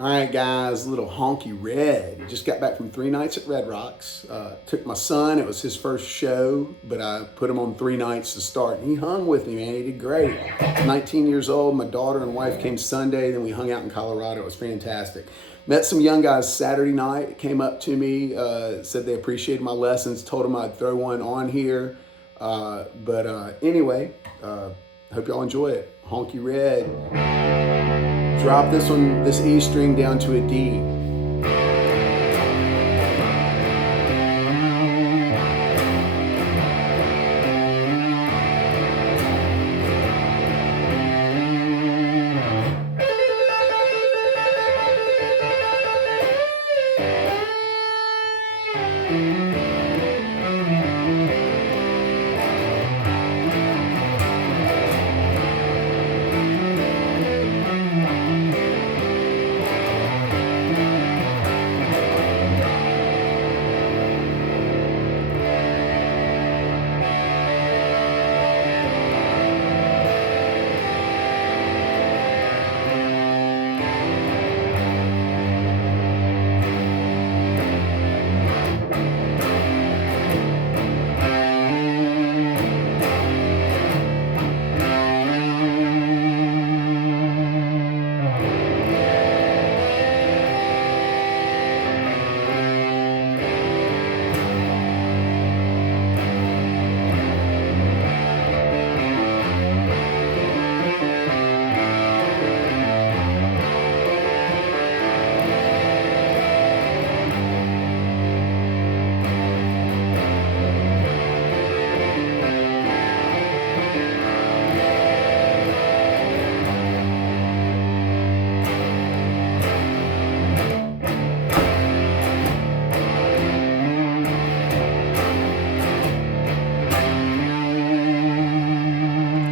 All right, guys, a little Honky Red. Just got back from 3 nights at Red Rocks. Took my son. It was his first show, but I put him on 3 nights to start. And he hung with me, man. He did great. 19 years old. My daughter and wife came Sunday. Then we hung out in Colorado. It was fantastic. Met some young guys Saturday night. Came up to me, said they appreciated my lessons. Told them I'd throw one on here. Anyway, hope y'all enjoy it. Honky Red. Drop this E string down to a D.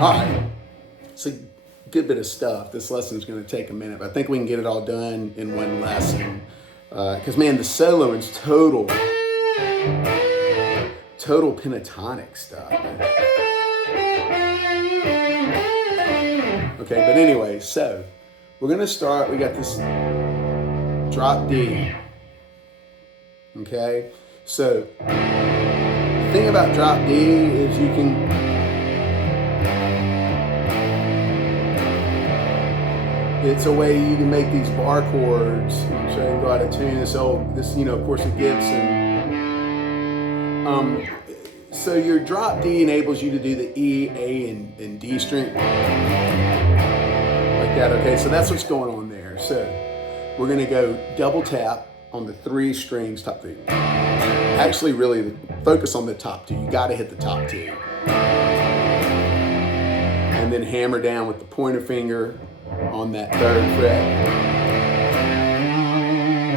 All right, it's a good bit of stuff. This lesson is going to take a minute, but I think we can get it all done in one lesson. Because man, the solo is total pentatonic stuff. Okay, but anyway, so we're going to start. We got this drop D. Okay, so the thing about drop D is you can. It's a way you can make these bar chords. I'm sure you can go out of tune. This, of course, a Gibson. So your drop D enables you to do the E, A, and D string like that. Okay, so that's what's going on there. So we're gonna go double tap on the 3 strings, top 3. Actually, really focus on the top 2. You got to hit the top 2, and then hammer down with the pointer finger on that 3rd fret.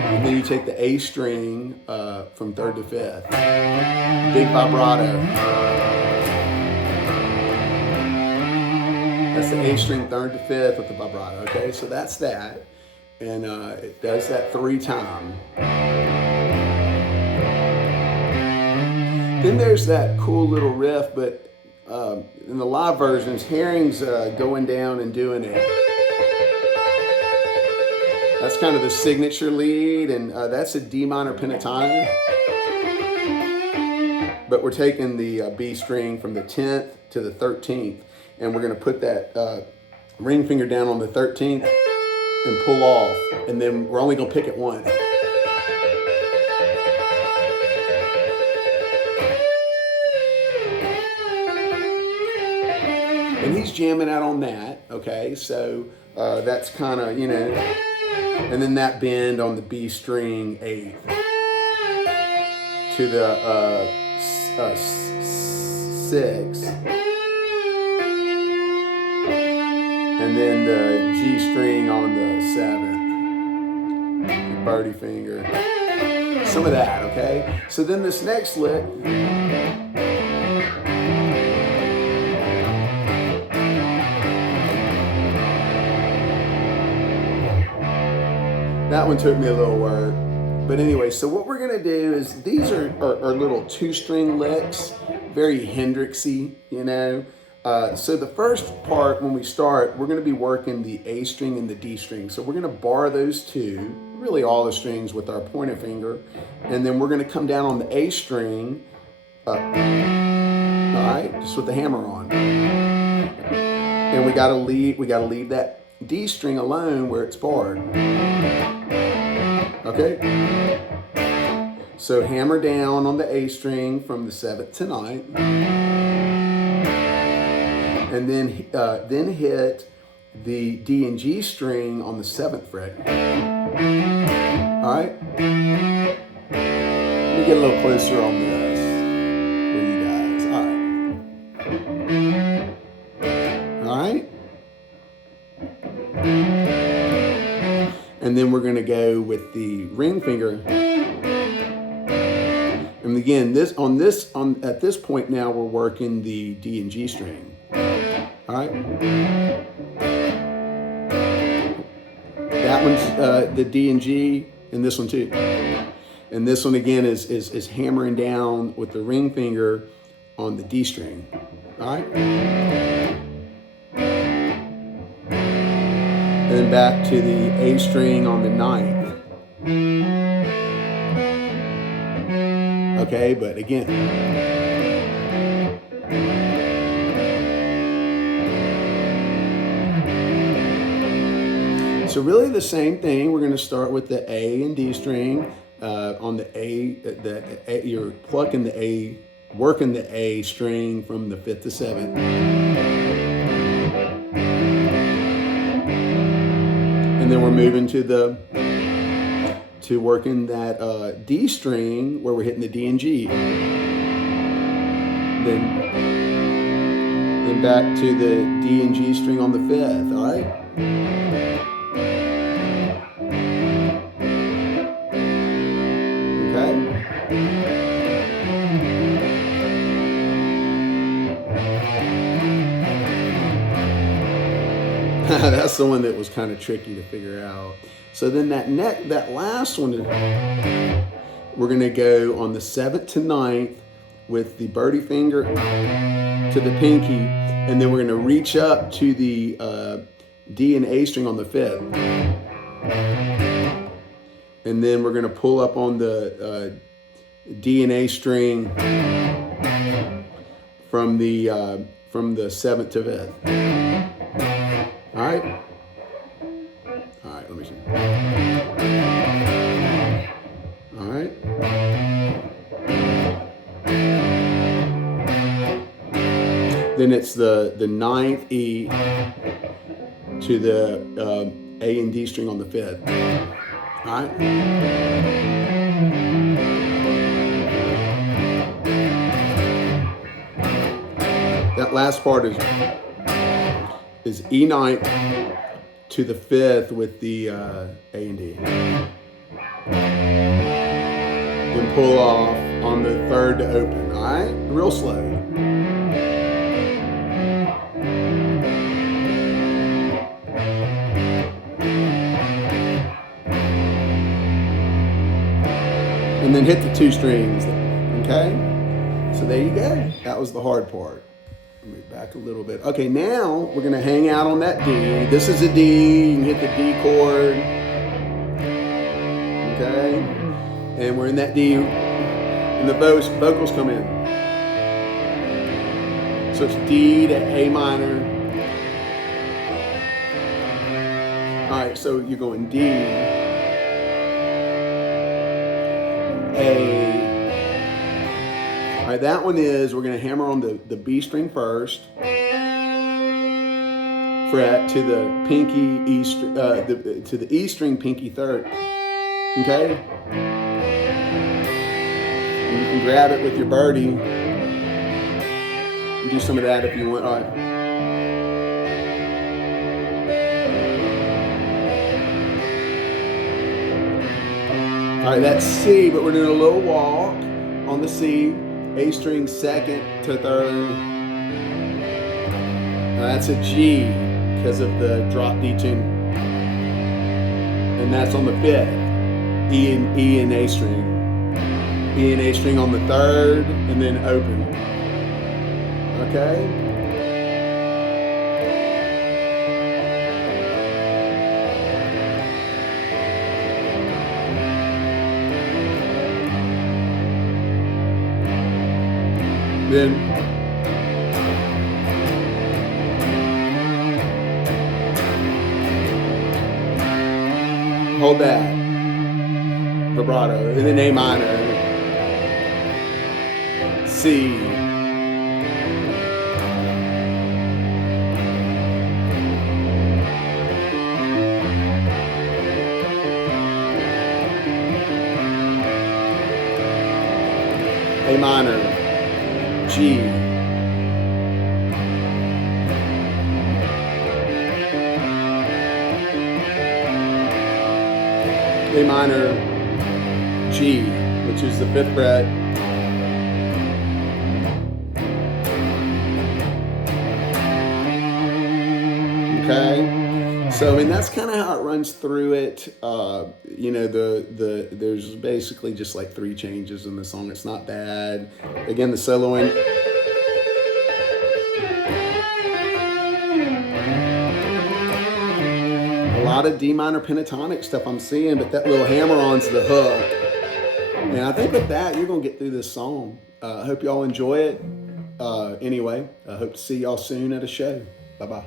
And then you take the A string from 3rd to 5th. Big vibrato. That's the A string 3rd to 5th with the vibrato. Okay, so that's that. And it does that 3 times. Then there's that cool little riff, but in the live versions, Herring's going down and doing it. That's kind of the signature lead, and that's a D minor pentatonic. But we're taking the B string from the 10th to the 13th, and we're going to put that ring finger down on the 13th and pull off, and then we're only going to pick it once. And he's jamming out on that, okay? So that's kind of, and then that bend on the B string 8th to the 6th, and then the G string on the 7th, the birdie finger, some of that, okay? So then this next lick, that one took me a little work. But anyway, so what we're gonna do is, these are little 2-string licks, very Hendrixy, So the first part, when we start, we're going to be working the A string and the D string. So we're going to bar those two, really all the strings with our pointer finger, and then we're going to come down on the A string, all right, just with the hammer on. And we got to leave that D string alone where it's barred. Okay. So hammer down on the A string from the 7th to 9th. And then hit the D and G string on the 7th fret. All right. Let me get a little closer on this for you guys. All right. And then we're going to go with the ring finger. And again, at this point now we're working the D and G string. All right. That one's the D and G, and this one too. And this one again is hammering down with the ring finger on the D string. All right. And then back to the A string on the 9th. Okay, but again. So really the same thing. We're going to start with the A and D string on the A. You're plucking the A, working the A string from the 5th to 7th, and then we're moving to working that D string where we're hitting the D and G. Then back to the D and G string on the 5th. All right. That's the one that was kind of tricky to figure out. So then that last one, we're going to go on the 7th to 9th with the birdie finger to the pinky, and then we're going to reach up to the D and A string on the 5th. And then we're going to pull up on the D and A string from the 7th to 5th. All right. All right, let me see. All right. Then it's the 9th E to the A and D string on the 5th. All right. That last part is E9 to the 5th with the A and D. Then pull off on the 3rd to open, all right? Real slow. And then hit the 2 strings, okay? So there you go. That was the hard part. Move back a little bit. Okay, now we're going to hang out on that D. This is a D. You can hit the D chord. Okay? And we're in that D, and the vocals come in. So it's D to A minor. All right, so you're going D, A. All right, that one is, we're going to hammer on the B string first, fret to the pinky E string, to the E string pinky 3rd. Okay? And you can grab it with your birdie and do some of that if you want. All right. All right, that's C, but we're doing a little walk on the C. A string 2nd to 3rd. Now that's a G because of the drop D tune. And that's on the 5th. E and A string. E and A string on the 3rd, and then open. Okay? then hold that vibrato, and then A minor, C, A minor, G, A minor, G, which is the 5th fret, okay? So I mean that's kind of how it runs through it. You know, there's basically just like 3 changes in the song. It's not bad. Again, the soloing. A lot of D minor pentatonic stuff I'm seeing, but that little hammer-on's the hook. And I think with that, you're gonna get through this song. I hope y'all enjoy it. Anyway, I hope to see y'all soon at a show. Bye-bye.